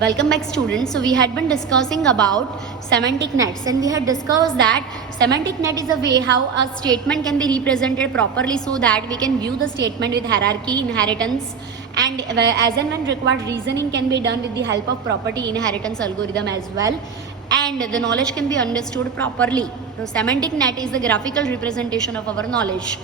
Welcome back students. So we had been discussing about semantic nets, and we had discussed that semantic net is a way how a statement can be represented properly so that we can view the statement with hierarchy, inheritance, and as and when required reasoning can be done with the help of property inheritance algorithm as well, and the knowledge can be understood properly. So semantic net is the graphical representation of our knowledge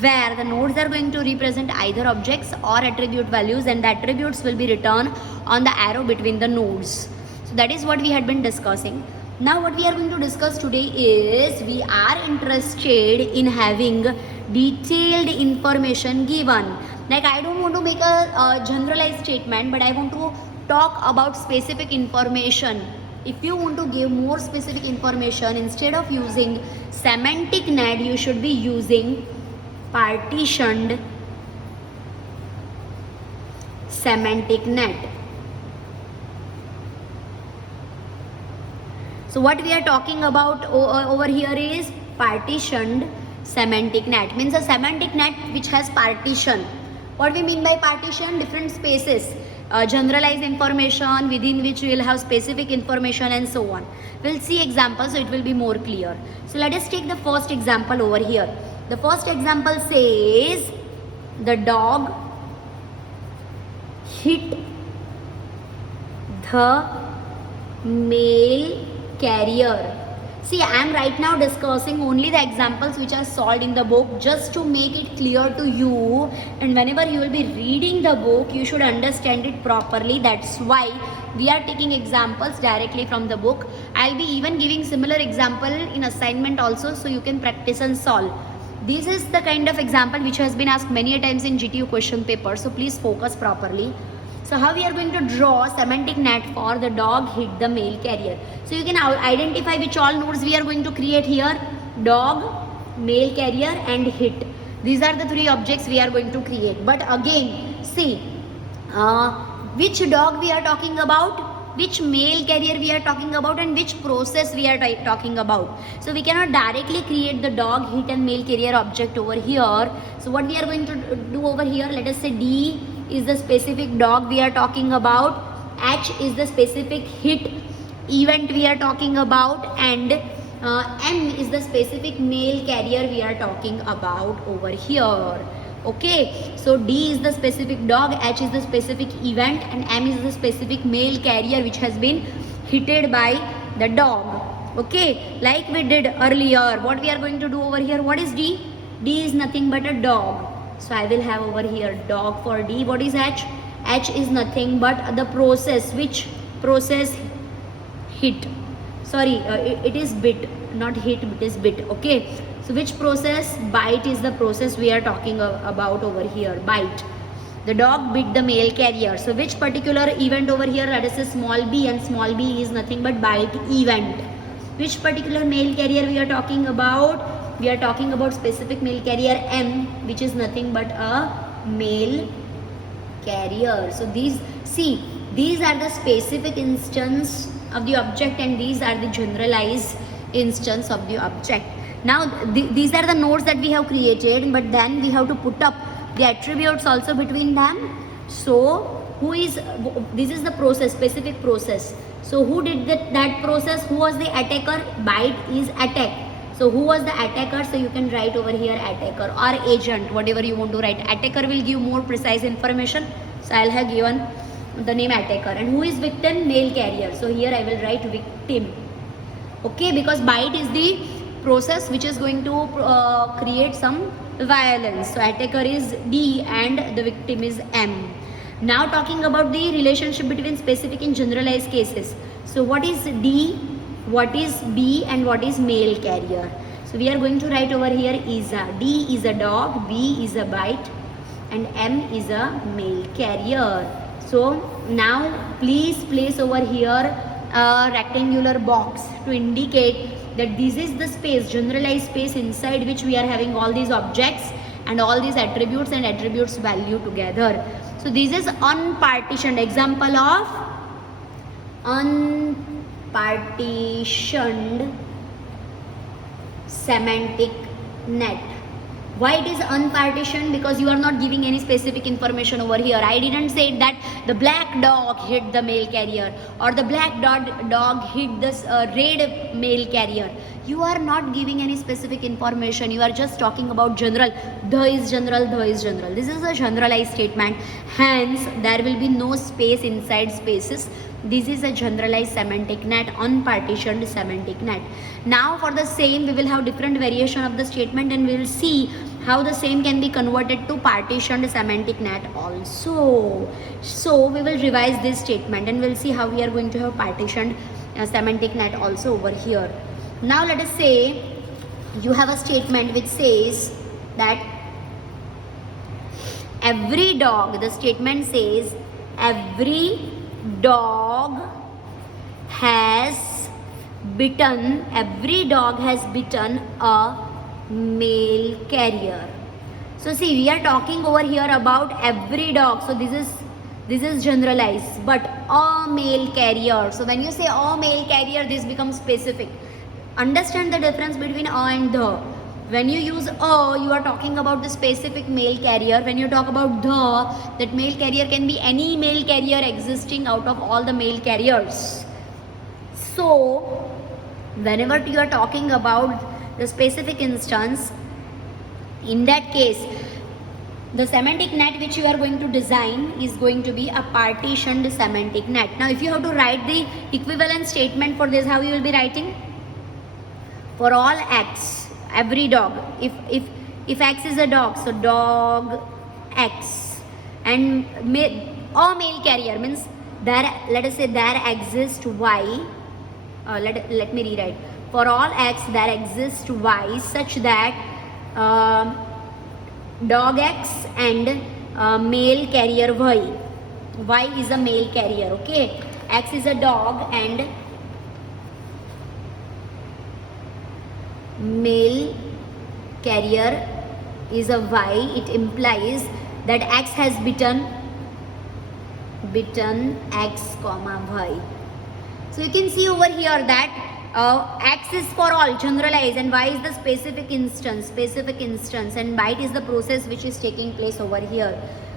where the nodes are going to represent either objects or attribute values, and the attributes will be written on the arrow between the nodes. So that is what we had been discussing. Now what we are going to discuss today is we are interested in having detailed information given. Like I don't want to make a generalized statement, but I want to talk about specific information. If you want to give more specific information, instead of using semantic net, you should be using partitioned semantic net. So what we are talking about over here is partitioned semantic net. Means a semantic net which has partition. What we mean by partition? Different spaces. Generalized information within which we will have specific information and so on. We'll see examples so it will be more clear. So let us take the first example over here. The first example says the dog hit the mail carrier. See, I am right now discussing only the examples which are solved in the book just to make it clear to you, and whenever you will be reading the book you should understand it properly. That's why we are taking examples directly from the book. I'll be even giving similar example in assignment also, so you can practice and solve. This is the kind of example which has been asked many times in GTU question paper, so please focus properly. So how we are going to draw semantic net for the dog hit the mail carrier. So you can identify which all nodes we are going to create here. Dog, mail carrier and hit. These are the three objects we are going to create. But again, see, which dog we are talking about, which mail carrier we are talking about, and which process we are talking about. So we cannot directly create the dog hit and mail carrier object over here. So what we are going to do over here, let us say D is the specific dog we are talking about, H is the specific hit event we are talking about, and M is the specific mail carrier we are talking about over here. Okay, so D is the specific dog, H is the specific event, and M is the specific mail carrier which has been hitted by the dog. Okay, like we did earlier. What we are going to do over here, what is D? D is nothing but a dog. So I will have over here dog for D. What is H? H is nothing but the process. Which process? Hit. Sorry, it is bit, not hit, it is bit. Okay. So which process? Bite is the process we are talking about over here. Bite. The dog bit the mail carrier. So which particular event over here? Let us say small b, and small b is nothing but bite event. Which particular mail carrier we are talking about? We are talking about specific mail carrier M, which is nothing but a mail carrier. So these are the specific instance of the object, and these are the generalized instance of the object. Now these are the nodes that we have created, but then we have to put up the attributes also between them. So this is the process, specific process. So who did that process? Who was the attacker? Bite is attack. So who was the attacker? So you can write over here attacker or agent, whatever you want to write. Attacker will give more precise information. So I'll have given the name attacker. And who is victim? Mail carrier. So here I will write victim. Okay, because bite is the process which is going to create some violence. So attacker is D and the victim is M. Now talking about the relationship between specific and generalized cases. So what is D? What is B and what is mail carrier? So we are going to write over here is a D is a dog, B is a bite, and M is a mail carrier. So now please place over here a rectangular box to indicate that this is the space, generalized space inside which we are having all these objects and all these attributes and attributes value together. So this is unpartitioned example of unpartitioned semantic net. Why it is unpartitioned? Because you are not giving any specific information over here. I didn't say that the black dog hit the mail carrier or the black dog hit this red mail carrier. You are not giving any specific information. You are just talking about general. The is general, the is general. This is a generalized statement. Hence, there will be no space inside spaces. This is a generalized semantic net, unpartitioned semantic net. Now for the same, we will have different variation of the statement and we will see how the same can be converted to partitioned semantic net also. So we will revise this statement and we'll see how we are going to have partitioned semantic net also over here. Now let us say you have a statement which says that every dog, the statement says every dog has bitten a mail carrier. So see, we are talking over here about every dog. So this is generalized, but a mail carrier. So when you say a mail carrier, this becomes specific. Understand the difference between a and the. When you use a, you are talking about the specific mail carrier. When you talk about the, that mail carrier can be any mail carrier existing out of all the mail carriers. So whenever you are talking about the specific instance, in that case, the semantic net which you are going to design is going to be a partitioned semantic net. Now if you have to write the equivalent statement for this, how you will be writing? For all x, every dog, if x is a dog, so dog x, and a mail carrier means there, let us say there exists y, let me rewrite. For all x there exists y such that dog x and male carrier y is a male carrier, okay. X is a dog and male carrier is a y. It implies that x has bitten x comma y. So you can see over here that x is for all, generalized, and y is the specific instance, and byte is the process which is taking place over here.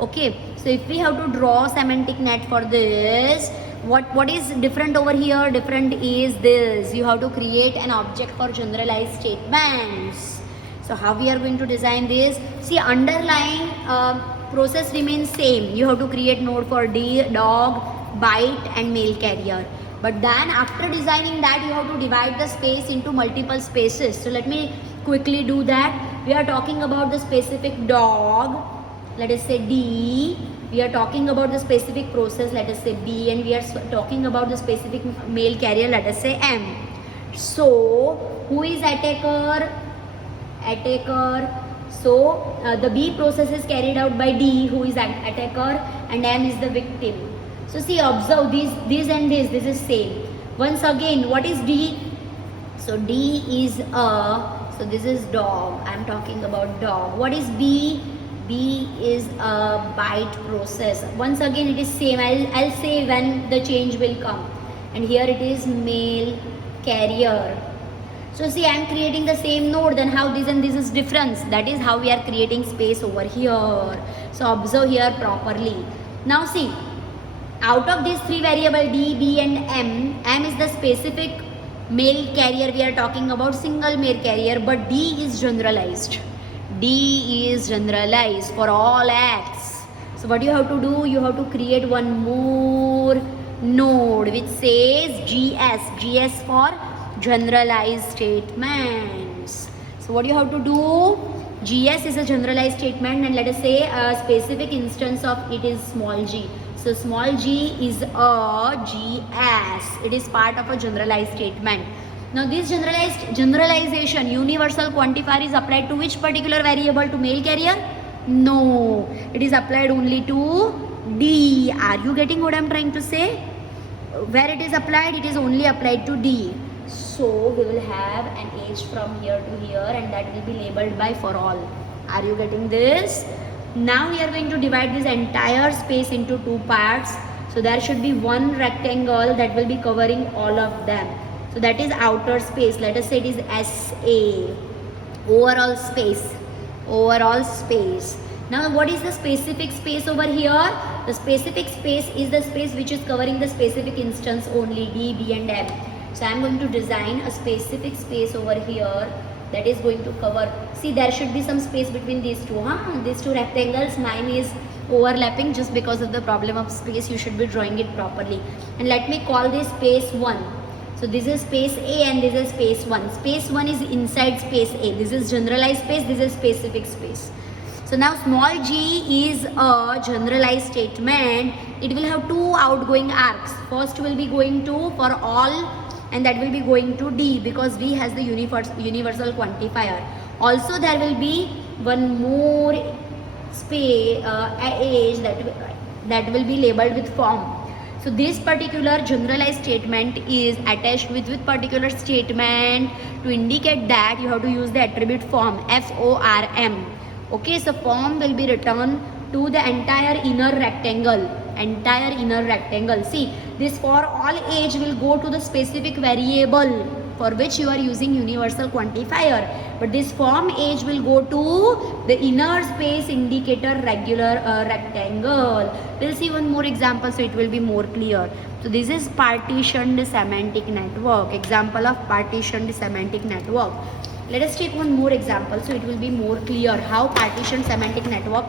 Okay, so if we have to draw semantic net for this, what is different over here? Different is this. You have to create an object for generalized statements. So how we are going to design this? See, underlying process remains same. You have to create node for dog, byte and mail carrier. But then after designing that, you have to divide the space into multiple spaces. So let me quickly do that. We are talking about the specific dog, let us say D. We are talking about the specific process, let us say B, and we are talking about the specific mail carrier, let us say M. So who is attacker? So the B process is carried out by D, who is attacker, and M is the victim. So see, observe this and this is same. Once again, what is D? So D is so this is dog. I am talking about dog. What is B? B is a byte process. Once again, it is same. I'll say when the change will come. And here it is mail carrier. So see, I am creating the same node. Then how this and this is difference? That is how we are creating space over here. So observe here properly. Now see, out of these three variables D, B and M is the specific mail carrier we are talking about, single mail carrier, but D is generalized. D is generalized for all x. So what you have to do? You have to create one more node which says GS for generalized statements. So what you have to do? GS is a generalized statement, and let us say a specific instance of it is small g. So small g is a GS. It is part of a generalized statement. Now this generalization, universal quantifier, is applied to which particular variable? To mail carrier? No, it is applied only to D. Are you getting what I am trying to say? Where it is applied? It is only applied to D. So we will have an edge from here to here, and that will be labeled by for all. Are you getting this? Now we are going to divide this entire space into two parts. So there should be one rectangle that will be covering all of them. So that is outer space. Let us say it is SA, overall space. overall space. Now what is the specific space over here? The specific space is the space which is covering the specific instance only, D, B and M. So I am going to design a specific space over here that is going to cover, see there should be some space between these two, these two rectangles. Mine is overlapping just because of the problem of space. You should be drawing it properly. And let me call this space 1. So this is space A and this is space 1. Space 1 is inside space A. This is generalized space, this is specific space. So now small g is a generalized statement. It will have two outgoing arcs. First will be going to for all, and that will be going to D because D has the universal quantifier. Also there will be one more space age that will be labeled with form. So this particular generalized statement is attached with particular statement. To indicate that, you have to use the attribute form, FORM. Okay, so form will be returned to the entire inner rectangle. See, this for all age will go to the specific variable for which you are using universal quantifier, but this form age will go to the inner space indicator regular rectangle. We'll see one more example so it will be more clear. So this is partitioned semantic network, example of partitioned semantic network. Let us take one more example so it will be more clear how partitioned semantic network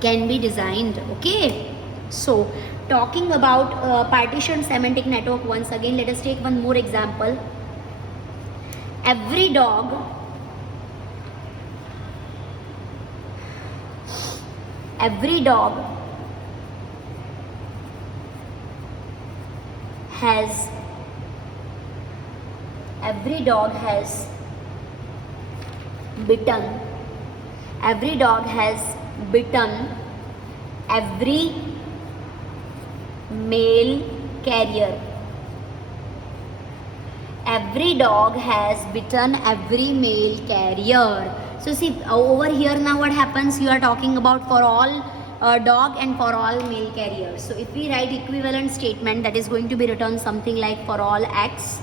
can be designed. Okay, so talking about partitioned semantic network, once again let us take one more example. Every dog has bitten every male carrier. Every dog has bitten every male carrier. So see over here now what happens, you are talking about for all dog and for all male carriers. So if we write equivalent statement, that is going to be written something like for all X,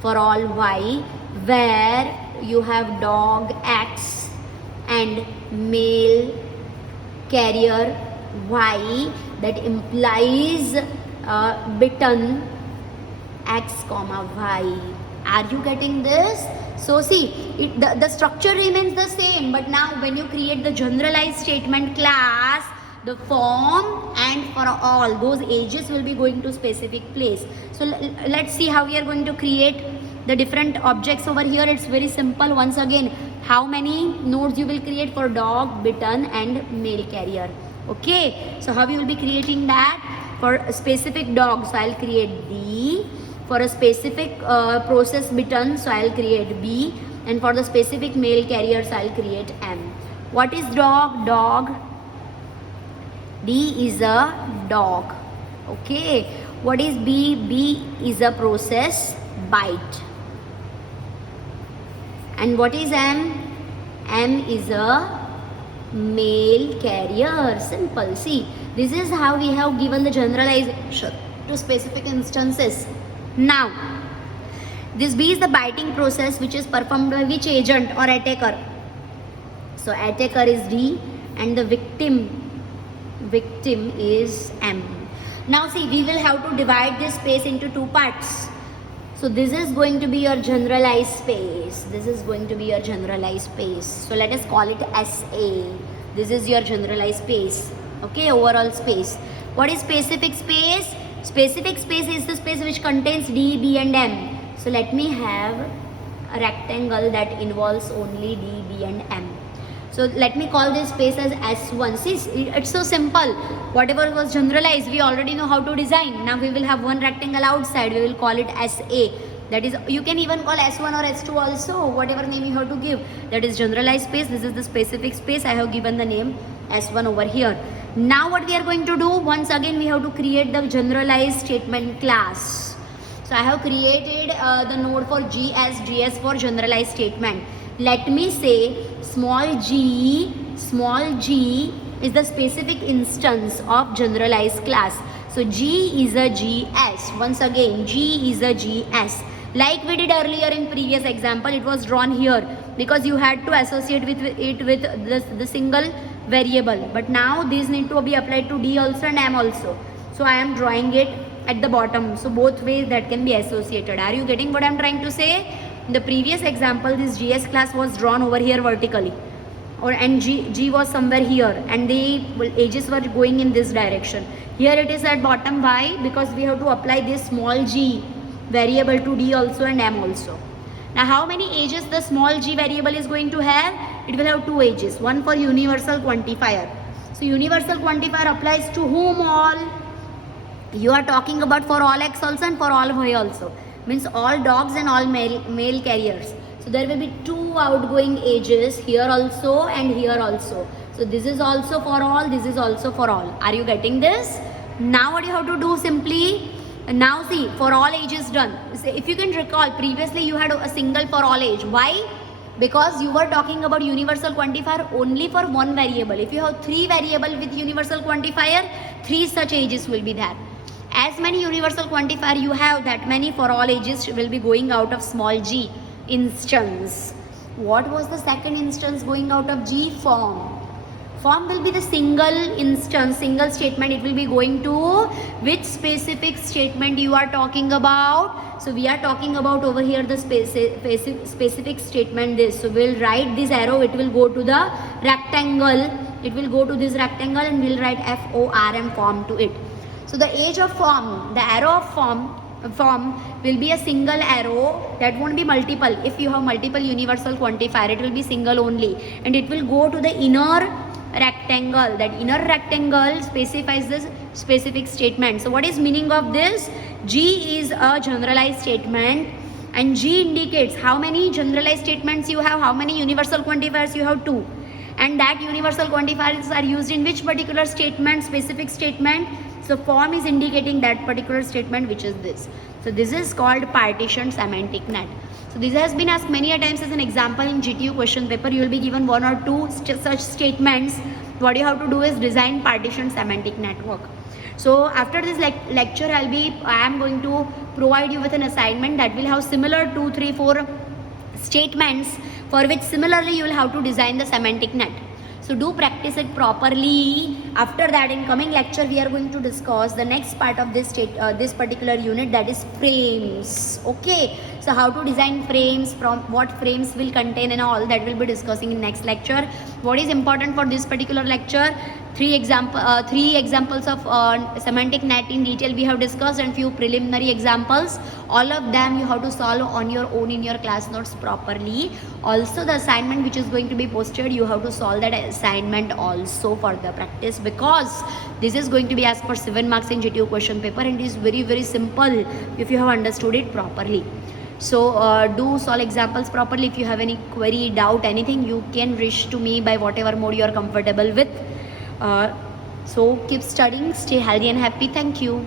for all Y, where you have dog X and male carrier Y, that implies bitten X comma Y. Are you getting this? So see, the structure remains the same, but now when you create the generalized statement class, the form and for all those ages will be going to specific place. So let's see how we are going to create the different objects over here. It's very simple. Once again, how many nodes you will create for dog, bitten and male carrier. Okay, so how you will be creating that? For a specific dog, so I'll create D. For a specific process bitten, so I'll create B. And for the specific male carriers, I'll create M. What is dog? Dog. D is a dog. Okay. What is B? B is a process bite. And what is M? M is a male carrier. Simple. See, this is how we have given the generalization to specific instances. Now, this B is the biting process which is performed by which agent or attacker? So attacker is D and the victim is M. Now see, we will have to divide this space into two parts. So this is going to be your generalized space. This is going to be your generalized space. So let us call it SA. This is your generalized space. Okay, overall space. What is specific space? Specific space is the space which contains D, B and M. So let me have a rectangle that involves only D, B and M. So let me call this space as S1. See, it's so simple. Whatever was generalized, we already know how to design. Now we will have one rectangle outside. We will call it SA. That is, you can even call S1 or S2 also, whatever name you have to give. That is generalized space. This is the specific space. I have given the name S1 over here. Now what we are going to do, once again we have to create the generalized statement class. So I have created the node for GS for generalized statement. Let me say small g is the specific instance of generalized class. So G is a GS. Once again, G is a GS. Like we did earlier in previous example, it was drawn here. because you had to associate with it with the single variable, but now these need to be applied to D also and M also. So I am drawing it at the bottom, so both ways that can be associated. Are you getting what I am trying to say? In the previous example, this GS class was drawn over here vertically, and G was somewhere here, and the edges were going in this direction. Here it is at bottom. Why? Because we have to apply this small g variable to D also and M also. Now how many edges the small g variable is going to have? It will have two edges, one for universal quantifier. So universal quantifier applies to whom all? You are talking about for all X also and for all Y also. Means all dogs and all male carriers. So there will be two outgoing edges here also and here also. So this is also for all, this is also for all. Are you getting this? Now what you have to do simply, now see, for all ages done. If you can recall, previously you had a single for all age. Why? Because you were talking about universal quantifier only for one variable. If you have three variable with universal quantifier, three such ages will be there. As many universal quantifier you have, that many for all ages will be going out of small g instance. What was the second instance going out of G? Form. Form will be the single instance, single statement. It will be going to which specific statement you are talking about. So we are talking about over here the specific statement this. So we'll write this arrow, it will go to the rectangle. It will go to this rectangle and we'll write FORM, form to it. So the age of form, the arrow of form will be a single arrow, that won't be multiple. If you have multiple universal quantifier, it will be single only, and it will go to the inner rectangle. That inner rectangle specifies this specific statement. So what is meaning of this? G is a generalized statement, and G indicates how many generalized statements you have, how many universal quantifiers you have, two, and that universal quantifiers are used in which particular statement, specific statement. So form is indicating that particular statement, which is this. So this is called partition semantic net. So this has been asked many a times as an example in GTU question paper. You will be given one or two such statements. What you have to do is design partition semantic network. So after this lecture, I am going to provide you with an assignment that will have similar 2, 3, 4 statements, for which similarly you will have to design the semantic net. So do practice it properly. After that, in coming lecture, we are going to discuss the next part of this this particular unit, that is frames. Okay. So how to design frames, from what frames will contain and all, that will be discussing in next lecture. What is important for this particular lecture? Three examples of semantic net in detail we have discussed, and few preliminary examples. All of them you have to solve on your own in your class notes properly. Also the assignment which is going to be posted, you have to solve that assignment also for the practice, because this is going to be asked for 7 marks in GTU question paper, and it is very, very simple if you have understood it properly. So do solve examples properly. If you have any query, doubt, anything, you can reach to me by whatever mode you are comfortable with. So keep studying, stay healthy and happy. Thank you.